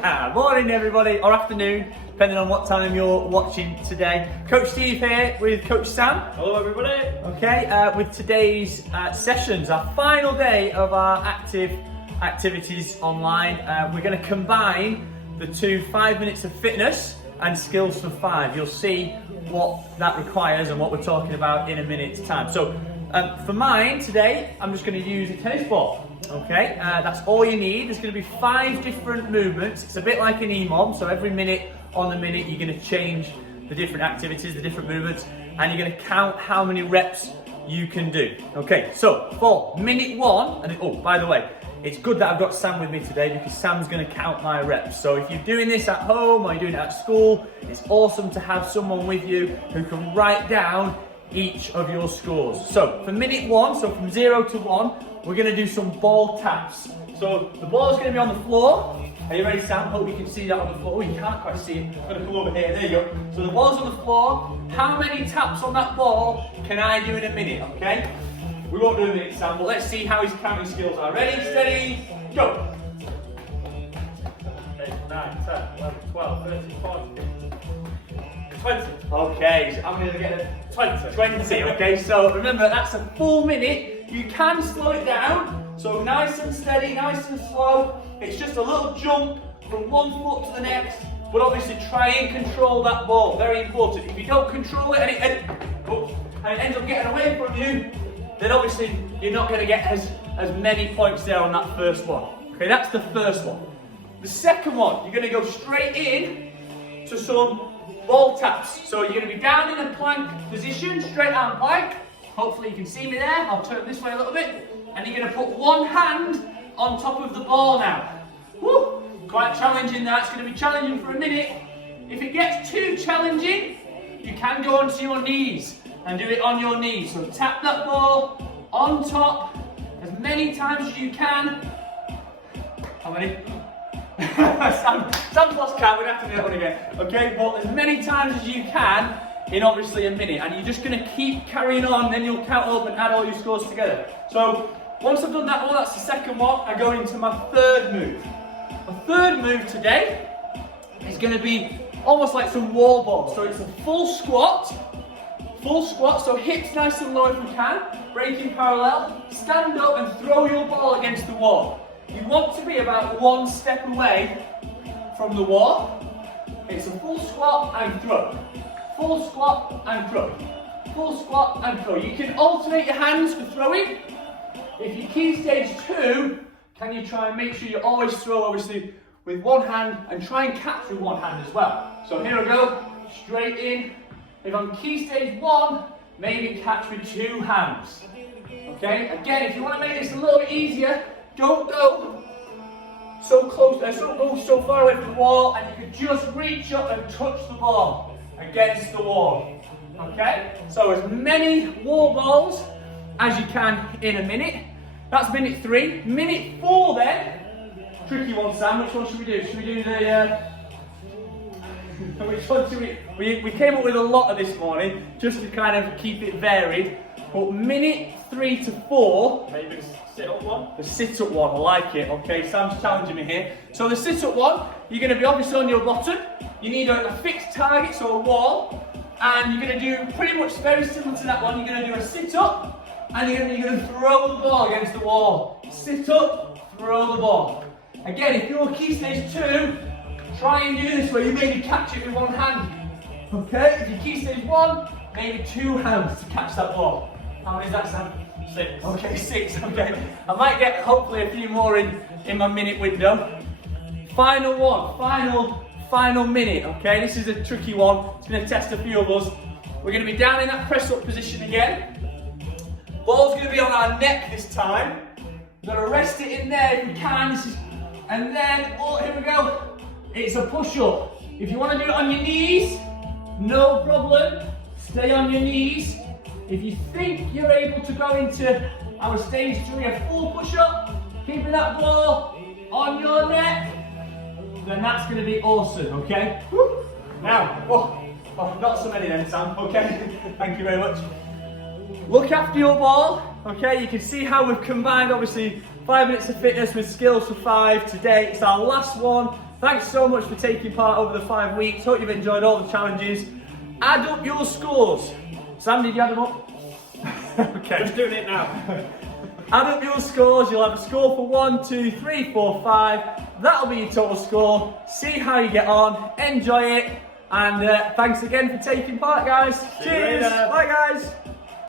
Morning everybody, or afternoon, depending on what time you're watching today. Coach Steve here with Coach Sam. Hello everybody. Okay, with today's sessions, our final day of our active activities online. We're going to combine the two 5 minutes of fitness and skills for 5. You'll see what that requires and what we're talking about in a minute's time. So for mine today, I'm just going to use a tennis ball. Okay, that's all you need. There's going to be 5 different movements. It's a bit like an EMOM, so every minute on the minute you're going to change the different activities, the different movements, and you're going to count how many reps you can do. Okay, so for minute 1, and oh, by the way, it's good that I've got Sam with me today because Sam's going to count my reps. So if you're doing this at home or you're doing it at school, it's awesome to have someone with you who can write down each of your scores. So for minute 1, so from 0 to 1, we're going to do some ball taps. So the ball is going to be on the floor. Are you ready, Sam? Hope you can see that on the floor. Oh, you can't quite see it. I'm going to come over here. There you go. So the ball's on the floor. How many taps on that ball can I do in a minute? Okay? We won't do a minute, Sam, but let's see how his counting skills are. Ready, steady, go. 8, 9, 10, 11, 12, 13, 14, 20. Okay, so how many did I get? 20. 20, okay, so remember that's a full minute. You can slow it down, so nice and steady, nice and slow. It's just a little jump from one foot to the next, but obviously try and control that ball, very important. If you don't control it and it ends up getting away from you, then obviously you're not going to get as many points there on that first one. Okay, that's the first one. The second one, you're going to go straight in to some ball taps. So you're going to be down in a plank position, straight arm plank. Hopefully you can see me there. I'll turn this way a little bit. And you're going to put one hand on top of the ball now. Woo! Quite challenging that. It's going to be challenging for a minute. If it gets too challenging, you can go onto your knees and do it on your knees. So tap that ball on top as many times as you can. How many? Sam's lost count, we're going to have to do that one again. Okay, but as many times as you can in obviously a minute. And you're just going to keep carrying on, then you'll count up and add all your scores together. So once I've done that one, that's the second one, I go into my third move. My third move today is going to be almost like some wall balls. So it's a full squat, so hips nice and low if we can, breaking parallel, stand up and throw your ball against the wall. You want to be about 1 step away from the wall. It's a full squat and throw. Full squat and throw. Full squat and throw. You can alternate your hands for throwing. If you key stage 2, can you try and make sure you always throw obviously with one hand and try and catch with one hand as well. So here I go, straight in. If I'm key stage 1, maybe catch with 2 hands. Okay, again, if you want to make this a little bit easier, don't go so close, don't go so far away from the wall, and you can just reach up and touch the ball against the wall. Okay, so as many wall balls as you can in a minute. That's minute 3. Minute 4 then, tricky one, Sam. Which one should we do? Should we do the which one should we came up with a lot of this morning just to kind of keep it varied. But minute 3 to 4, maybe the sit-up one. The sit-up one, I like it. Okay, Sam's challenging me here. So the sit-up one, you're going to be obviously on your bottom. You need a fixed target, so a wall, and you're going to do pretty much very similar to that one. You're going to do a sit-up, and you're going to throw the ball against the wall. Sit up, throw the ball. Again, if you're key stage 2, try and do this where you maybe catch it with one hand. Okay, if you're key stage 1, maybe 2 hands to catch that ball. How many is that, Sam? 6. Okay, 6, okay. I might get hopefully a few more in my minute window. Final one, final minute, okay? This is a tricky one. It's going to test a few of us. We're going to be down in that press up position again. Ball's going to be on our neck this time. We're going to rest it in there if we can. And then, oh, here we go. It's a push up. If you want to do it on your knees, no problem. Stay on your knees. If you think you're able to go into our stage 3, a full push-up, keeping that ball on your neck, then that's going to be awesome, okay? Woo. Now, not so many then, Sam, okay? Thank you very much. Look after your ball, okay? You can see how we've combined, obviously, 5 minutes of fitness with skills for 5 today. It's our last one Thanks so much for taking part over the 5 weeks. Hope you've enjoyed all the challenges. Add up your scores. Sam, did you add them up? Okay. Just doing it now. Add up your scores. You'll have a score for 1, 2, 3, 4, 5. That'll be your total score. See how you get on. Enjoy it. And thanks again for taking part, guys. you Cheers. later. Bye, guys.